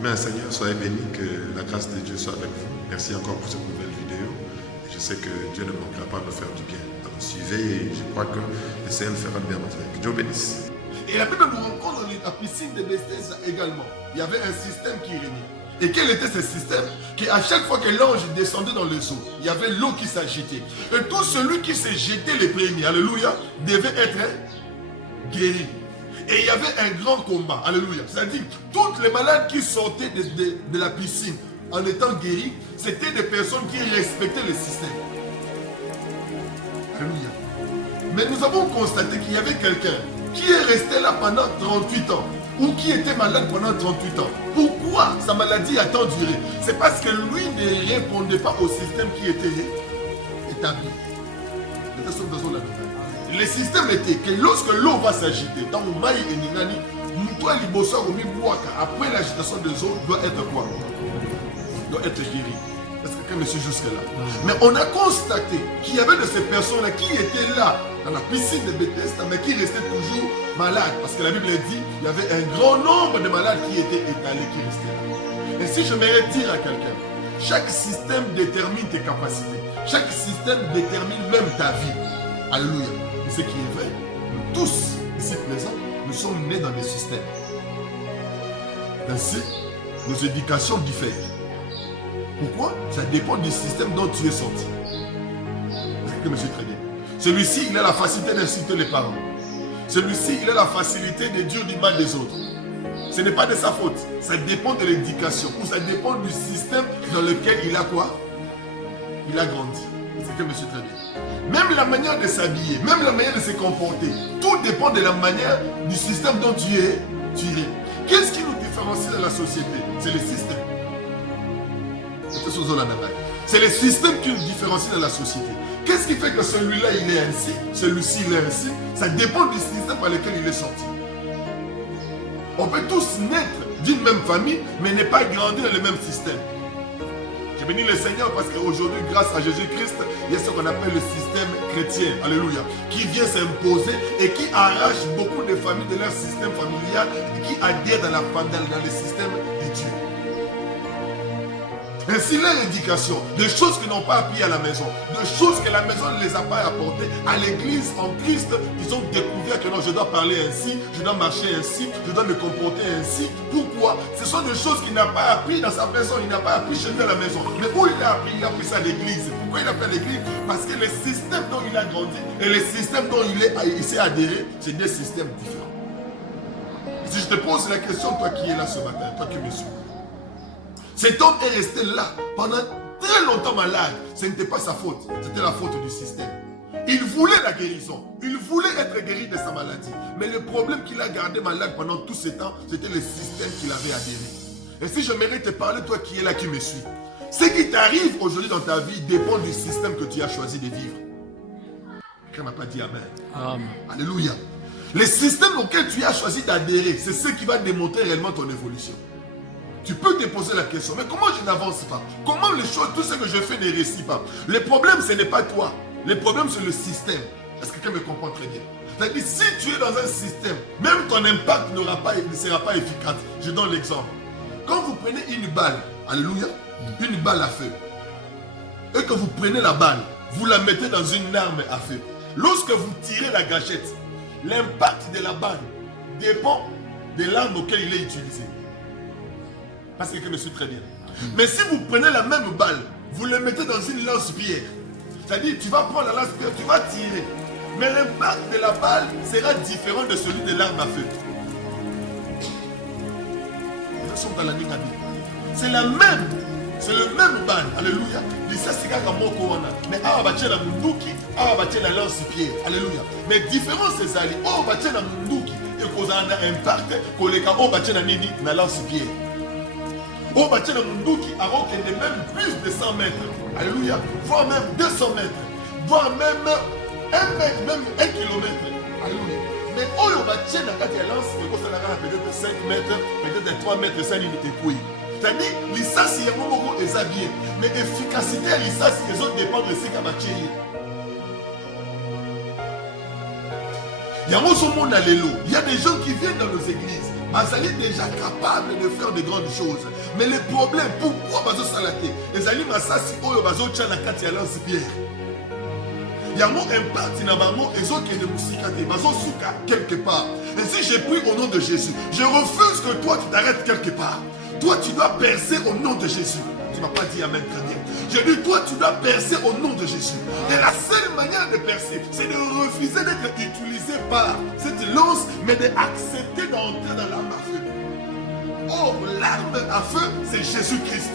Amen, Seigneur, soyez bénis, que la grâce de Dieu soit avec vous. Merci encore pour cette nouvelle vidéo. Et je sais que Dieu ne manquera pas de nous faire du bien. Alors suivez et je crois que le Seigneur nous fera bien à votre vie. Que Dieu bénisse. Et la Bible nous rencontre dans la piscine de Bethesda également. Il y avait un système qui régnait. Et quel était ce système? Qu'à chaque fois que l'ange descendait dans les eaux, il y avait l'eau qui s'agitait. Et tout celui qui s'est jeté les premiers, alléluia, devait être guéri. Et il y avait un grand combat, alléluia. C'est-à-dire, toutes les malades qui sortaient de la piscine en étant guéris, c'était des personnes qui respectaient le système. Alléluia. Mais nous avons constaté qu'il y avait quelqu'un qui est resté là pendant 38 ans, ou qui était malade pendant 38 ans. Pourquoi sa maladie a tant duré? C'est parce que lui ne répondait pas au système qui était établi. Le système était que lorsque l'eau va s'agiter, dans le maï et Ningani, après l'agitation des eaux, doit être quoi? Doit être guéri. Est-ce que quelqu'un me suit jusque-là? Mais on a constaté qu'il y avait de ces personnes-là qui étaient là, dans la piscine de Bethesda, mais qui restaient toujours malades. Parce que la Bible dit qu'il y avait un grand nombre de malades qui étaient étalés, qui restaient là. Et si je m'aimerais dire à quelqu'un, chaque système détermine tes capacités. Chaque système détermine même ta vie. Alléluia. Et ce qui est vrai, nous tous, ici présents, nous sommes nés dans des systèmes. Ainsi, nos éducations diffèrent. Pourquoi? Ça dépend du système dont tu es sorti. Est-ce que monsieur très bien? Celui-ci, il a la facilité d'insulter les parents. Celui-ci, il a la facilité de dire du mal des autres. Ce n'est pas de sa faute. Ça dépend de l'éducation. Ou ça dépend du système dans lequel il a quoi? Il a grandi. C'est que monsieur très bien. Même la manière de s'habiller, même la manière de se comporter, tout dépend de la manière du système dont tu es tiré. Qu'est-ce qui nous différencie dans la société? C'est le système. C'est le système qui nous différencie dans la société. Qu'est-ce qui fait que celui-là il est ainsi, celui-ci il est ainsi? Ça dépend du système par lequel il est sorti. On peut tous naître d'une même famille, mais ne pas grandir dans le même système. Je bénis le Seigneur parce qu'aujourd'hui, grâce à Jésus-Christ, il y a ce qu'on appelle le système chrétien, alléluia, qui vient s'imposer et qui arrache beaucoup de familles de leur système familial et qui adhèrent dans le système de Dieu. Ainsi, leur éducation, des choses qu'ils n'ont pas appris à la maison, des choses que la maison ne les a pas apportées, à l'église, en Christ, ils ont découvert que non, je dois parler ainsi, je dois marcher ainsi, je dois me comporter ainsi. Pourquoi? Ce sont des choses qu'il n'a pas appris dans sa maison, il n'a pas appris chez lui à la maison. Mais où il a appris? Il a appris ça à l'église. Pourquoi il a appris à l'église? Parce que le système dont il a grandi et le système dont il s'est adhéré, c'est des systèmes différents. Si je te pose la question, toi qui es là ce matin, toi qui me suis, cet homme est resté là pendant très longtemps malade. Ce n'était pas sa faute, c'était la faute du système. Il voulait la guérison, il voulait être guéri de sa maladie. Mais le problème qu'il a gardé malade pendant tout ce temps, c'était le système qu'il avait adhéré. Et si je mérite te parler, toi qui es là, qui me suis, ce qui t'arrive aujourd'hui dans ta vie dépend du système que tu as choisi de vivre. Quelqu'un n'a pas dit Amen. Amen. Alléluia. Le système auquel tu as choisi d'adhérer, c'est ce qui va démontrer réellement ton évolution. Tu peux te poser la question, mais comment je n'avance pas? Comment les choses, tout ce que je fais ne réussit pas? Le problème, ce n'est pas toi. Le problème, c'est le système. Est-ce que quelqu'un me comprend très bien? C'est-à-dire, si tu es dans un système, même ton impact ne sera pas efficace. Je donne l'exemple. Quand vous prenez une balle, alléluia, une balle à feu, et que vous prenez la balle, vous la mettez dans une arme à feu. Lorsque vous tirez la gâchette, l'impact de la balle dépend de l'arme auquel il est utilisé. Parce que je me suis très bien. Mais si vous prenez la même balle, vous le mettez dans une lance-pierre, c'est-à-dire tu vas prendre la lance-pierre, tu vas tirer, mais l'impact de la balle sera différent de celui de l'arme à feu. C'est la même, c'est le même balle, alléluia. Mais la munduki, la lance-pierre, alléluia. Mais différence c'est ça, la munduki et qu'on a un impact, qu'on a lance-pierre. Oh, bah, tiens, le Munduki a reculé même plus de 100 mètres. Alléluia. Voire même 200 mètres. Voire même 1 mètre, même 1 kilomètre. Alléluia. Mais oh, bah, tiens, la lance, peut-être 5 mètres, peut-être 3 mètres, 5 lignes et puis. C'est-à-dire, l'issassi est beaucoup bien. Mais l'efficacité à l'issassi, les autres dépendent de ce qu'on a tiré. Il y a des gens qui viennent dans nos églises. bazali déjà capable de faire de grandes choses. Mais le problème, pourquoi bazo salate? Ezali masasi oyo bazo tia na kati ya lance-pierre. Yango impact na bango ezokende musika te, bazo suka quelque part. Et si j'ai pris au nom de Jésus, je refuse que toi tu t'arrêtes quelque part. Toi tu dois percer au nom de Jésus. Tu ne m'as pas dit amen très bien. Je dis toi tu dois percer au nom de Jésus. Et la seule manière de percer, c'est de refuser d'être utilisé par cette lance, mais d'accepter d'entrer dans l'arme à feu. Or, l'arme à feu, c'est Jésus-Christ.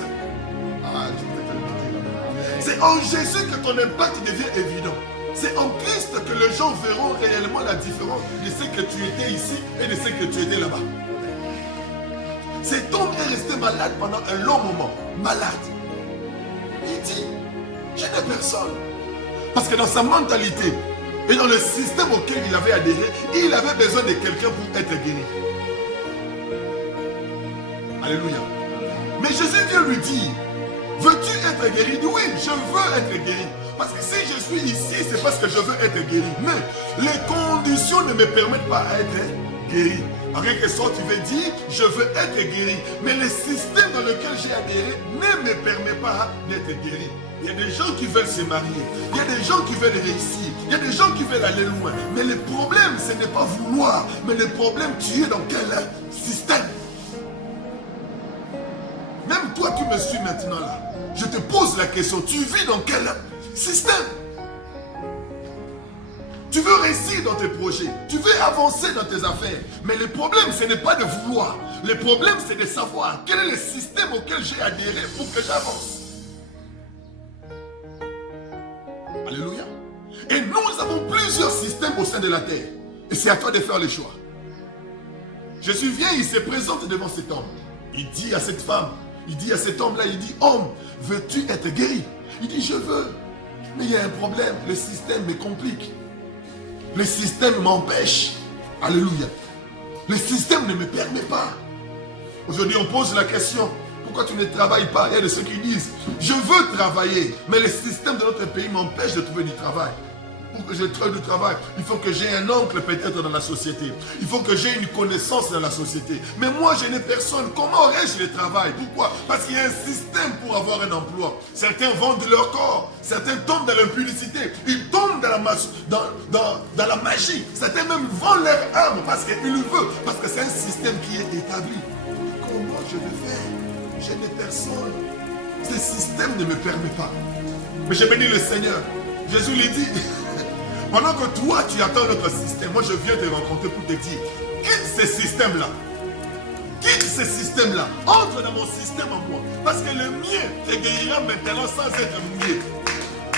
Ah, je peux te le dire. C'est en Jésus que ton impact devient évident. C'est en Christ que les gens verront réellement la différence de ce que tu étais ici et de ce que tu étais là-bas. Cet homme est resté malade pendant un long moment. Malade. Il dit, je n'ai personne. Parce que dans sa mentalité et dans le système auquel il avait adhéré, il avait besoin de quelqu'un pour être guéri. Alléluia. Mais Jésus vient lui dire, veux-tu être guéri? Il dit, oui, je veux être guéri. Parce que si je suis ici, c'est parce que je veux être guéri. Mais les conditions ne me permettent pas d'être guéri. En quelque sorte, tu veux dire, je veux être guéri. Mais le système dans lequel j'ai adhéré ne me permet pas d'être guéri. Il y a des gens qui veulent se marier. Il y a des gens qui veulent réussir. Il y a des gens qui veulent aller loin. Mais le problème, ce n'est pas vouloir. Mais le problème, tu es dans quel système? Même toi qui me suis maintenant là, je te pose la question, tu vis dans quel système? Tu veux réussir dans tes projets, tu veux avancer dans tes affaires. Mais le problème, ce n'est pas de vouloir. Le problème, c'est de savoir quel est le système auquel j'ai adhéré pour que j'avance. Alléluia. Et nous avons plusieurs systèmes au sein de la terre. Et c'est à toi de faire le choix. Jésus vient, il se présente devant cet homme. Il dit à cette femme, il dit à cet homme-là, il dit, homme, veux-tu être guéri? Il dit, je veux. Mais il y a un problème, le système me complique. Le système m'empêche. Alléluia. Le système ne me permet pas. Aujourd'hui, on pose la question, pourquoi tu ne travailles pas? Il y a de ceux qui disent, je veux travailler, mais le système de notre pays m'empêche de trouver du travail. Pour que je trouve du travail, il faut que j'ai un oncle peut-être dans la société. Il faut que j'ai une connaissance dans la société. Mais moi, je n'ai personne. Comment aurais-je le travail? Pourquoi? Parce qu'il y a un système pour avoir un emploi. Certains vendent leur corps. Certains tombent dans l'impudicité. Ils tombent dans la magie. Certains même vendent leur âme parce qu'ils le veulent. Parce que c'est un système qui est établi. Comment je vais faire? Je n'ai personne. Ce système ne me permet pas. Mais je bénis le Seigneur. Jésus lui dit... Pendant que toi, tu attends notre système, moi je viens te rencontrer pour te dire, quitte ce système-là. Quitte ce système-là. Entre dans mon système en moi. Parce que le mien te guérira maintenant sans être mien.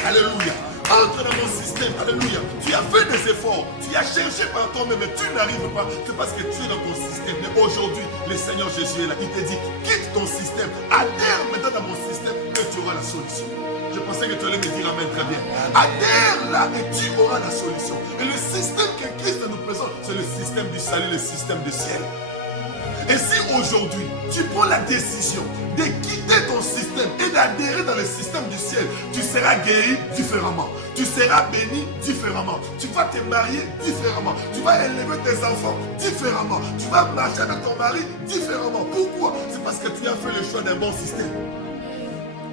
Alléluia. Entre dans mon système. Alléluia. Tu as fait des efforts. Tu as cherché par toi-même, mais tu n'arrives pas. C'est parce que tu es dans ton système. Mais aujourd'hui, le Seigneur Jésus est là. Il te dit, quitte ton système. Adhère maintenant dans mon système et tu auras la solution. Je pensais que tu allais me dire amen très bien. Adhère là et tu auras la solution. Et le système que Christ nous présente, c'est le système du salut, le système du ciel. Et si aujourd'hui, tu prends la décision de quitter ton système et d'adhérer dans le système du ciel, tu seras guéri différemment. Tu seras béni différemment. Tu vas te marier différemment. Tu vas élever tes enfants différemment. Tu vas marcher avec ton mari différemment. Pourquoi? C'est parce que tu as fait le choix d'un bon système.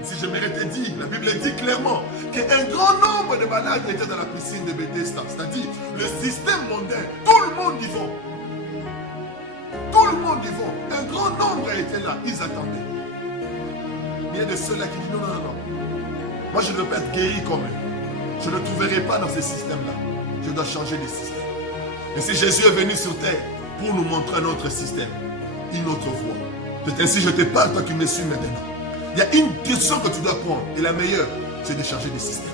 Si je m'aurais te dit, la Bible dit clairement qu'un grand nombre de malades étaient dans la piscine de Bethesda. C'est-à-dire, le système mondain, tout le monde y va. Tout le monde y va. Un grand nombre était là, ils attendaient. Mais il y a de ceux-là qui disent non, non, non. Moi, je ne veux pas être guéri comme eux. Je ne trouverai pas dans ce système-là. Je dois changer de système. Et si Jésus est venu sur terre pour nous montrer un autre système, une autre voie. C'est ainsi je te parle, toi qui me suis maintenant. Il y a une décision que tu dois prendre. Et la meilleure, c'est de changer de système.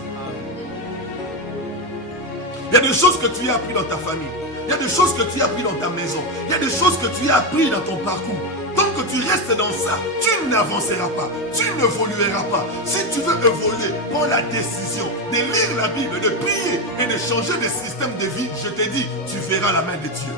Il y a des choses que tu as appris dans ta famille. Il y a des choses que tu as appris dans ta maison. Il y a des choses que tu as appris dans ton parcours. Tant que tu restes dans ça, tu n'avanceras pas. Tu n'évolueras pas. Si tu veux évoluer, prends la décision de lire la Bible, de prier et de changer de système de vie. Je te dis, tu verras la main de Dieu.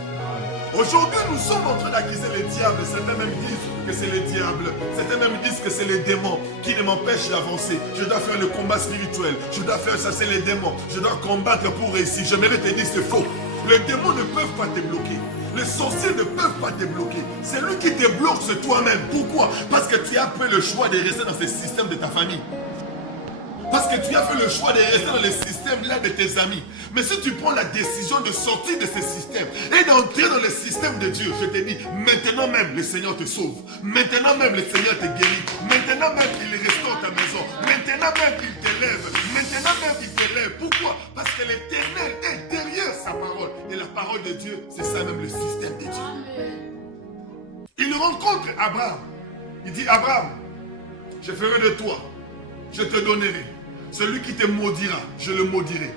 Aujourd'hui, nous sommes en train d'accuser les diables. Certains même disent que c'est les diables. Certains même disent que c'est les démons qui ne m'empêchent d'avancer. Je dois faire le combat spirituel. Je dois faire chasser les démons. Je dois combattre pour réussir. Je mérite te dire c'est faux. Les démons ne peuvent pas te bloquer. Les sorciers ne peuvent pas te bloquer. C'est lui qui te bloque, c'est toi-même. Pourquoi? Parce que tu as fait le choix de rester dans ce système de ta famille. Parce que tu as fait le choix de rester dans le système-là de tes amis. Mais si tu prends la décision de sortir de ce système et d'entrer dans le système de Dieu, je te dis, maintenant même, le Seigneur te sauve. Maintenant même, le Seigneur te guérit. Maintenant même, il restaure ta maison. Maintenant même, il t'élève. Maintenant même, il t'élève. Pourquoi? Parce que l'Éternel est derrière sa parole. Et la parole de Dieu, c'est ça même le système de Dieu. Il rencontre Abraham. Il dit, Abraham, je ferai de toi, je te donnerai. Celui qui te maudira, je le maudirai.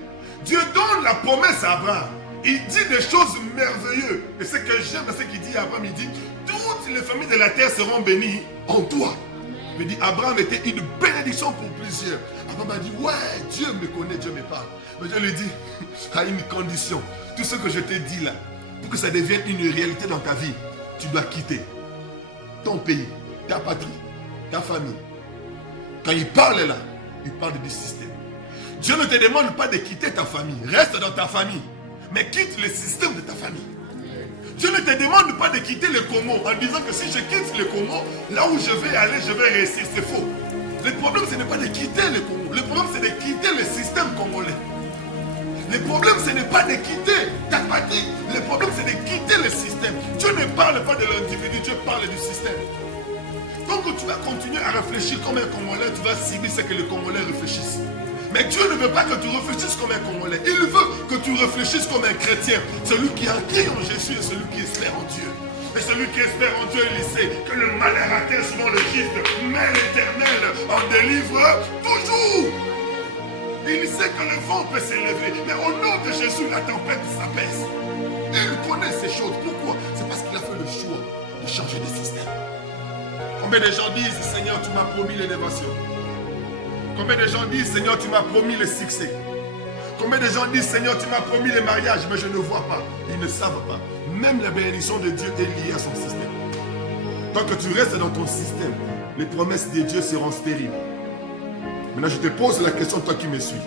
Dieu donne la promesse à Abraham. Il dit des choses merveilleuses. Et ce que j'aime, c'est qu'il dit à Abraham, il dit, toutes les familles de la terre seront bénies en toi. Il dit, Abraham était une bénédiction pour plusieurs. Abraham a dit, ouais, Dieu me connaît, Dieu me parle. Mais Dieu lui dit, à une condition. Tout ce que je t'ai dit là, pour que ça devienne une réalité dans ta vie, tu dois quitter ton pays, ta patrie, ta famille. Quand il parle là, il parle du système. Dieu ne te demande pas de quitter ta famille. Reste dans ta famille. Mais quitte le système de ta famille. Dieu ne te demande pas de quitter le Congo en disant que si je quitte le Congo, là où je vais aller, je vais rester. C'est faux. Le problème, ce n'est pas de quitter le Congo. Le problème, c'est de quitter le système congolais. Le problème, ce n'est pas de quitter ta patrie. Le problème, c'est de quitter le système. Dieu ne parle pas de l'individu, Dieu parle du système. Donc tu vas continuer à réfléchir comme un Congolais, tu vas subir ce que les Congolais réfléchissent. Mais Dieu ne veut pas que tu réfléchisses comme un Congolais. Il veut que tu réfléchisses comme un chrétien. Celui qui a cru en Jésus et celui qui espère en Dieu. Et celui qui espère en Dieu, il sait que le malheur atteint souvent le juste, mais l'Éternel en délivre toujours. Il sait que le vent peut s'élever, mais au nom de Jésus, la tempête s'apaise. Il connaît ces choses. Pourquoi? C'est parce qu'il a fait le choix de changer de système. Combien de gens disent, Seigneur, tu m'as promis l'élévation? Combien de gens disent, Seigneur, tu m'as promis le succès? Combien de gens disent, Seigneur, tu m'as promis le mariage, mais je ne vois pas. Ils ne savent pas. Même la bénédiction de Dieu est liée à son système. Tant que tu restes dans ton système, les promesses de Dieu seront stériles. Maintenant, je te pose la question, toi qui me suis.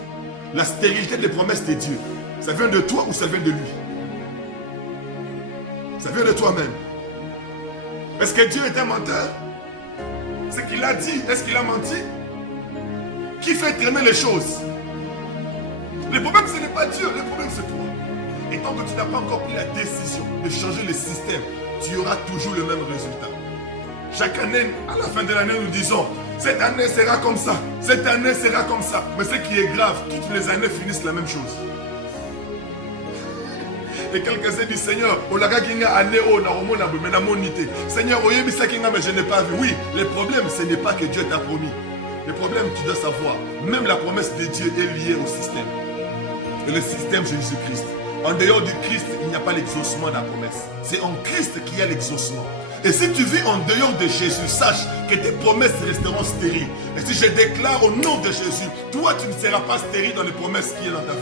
La stérilité des promesses de Dieu, ça vient de toi ou ça vient de lui? Ça vient de toi-même. Est-ce que Dieu est un menteur? Ce qu'il a dit, est-ce qu'il a menti? Qui fait traîner les choses? Le problème, ce n'est pas Dieu, le problème, c'est toi. Et tant que tu n'as pas encore pris la décision de changer le système, tu auras toujours le même résultat. Chaque année, à la fin de l'année, nous disons, cette année sera comme ça, cette année sera comme ça. Mais ce qui est grave, toutes les années finissent la même chose. Et quelqu'un dit, Seigneur, Seigneur, mais je n'ai pas vu. Oui, le problème, ce n'est pas que Dieu t'a promis. Le problème, tu dois savoir, même la promesse de Dieu est liée au système. Et le système, c'est Jésus-Christ. En dehors du Christ, il n'y a pas l'exaucement de la promesse. C'est en Christ qu'il y a l'exaucement. Et si tu vis en dehors de Jésus, sache que tes promesses resteront stériles. Et si je déclare au nom de Jésus, toi, tu ne seras pas stérile dans les promesses qui sont dans ta vie.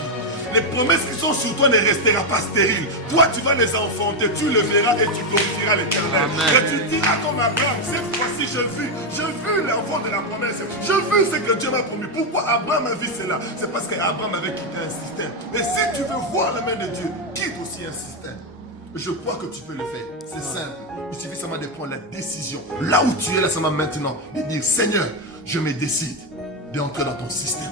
Les promesses qui sont sur toi ne resteront pas stériles. Toi, tu vas les enfanter, tu le verras et tu glorifieras l'Éternel. Et tu diras comme Abraham, cette fois-ci, j'ai vu l'enfant de la promesse. J'ai vu ce que Dieu m'a promis. Pourquoi Abraham a vu cela? C'est parce qu'Abraham avait quitté un système. Et si tu veux voir la main de Dieu, quitte aussi un système. Je crois que tu peux le faire. C'est simple. Il suffit seulement de prendre la décision. Là où tu es, là seulement maintenant, de dire, Seigneur, je me décide d'entrer dans ton système.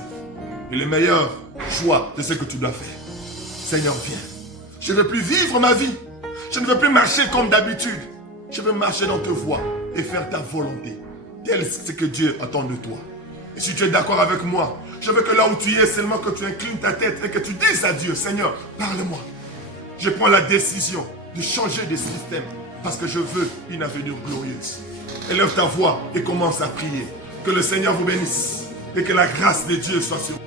Et le meilleur choix, c'est ce que tu dois faire. Seigneur, viens. Je ne veux plus vivre ma vie. Je ne veux plus marcher comme d'habitude. Je veux marcher dans tes voies et faire ta volonté. Tel ce que Dieu attend de toi. Et si tu es d'accord avec moi, je veux que là où tu es, seulement que tu inclines ta tête et que tu dises à Dieu, Seigneur, parle-moi. Je prends la décision de changer de système parce que je veux une avenir glorieuse. Élève ta voix et commence à prier. Que le Seigneur vous bénisse et que la grâce de Dieu soit sur vous.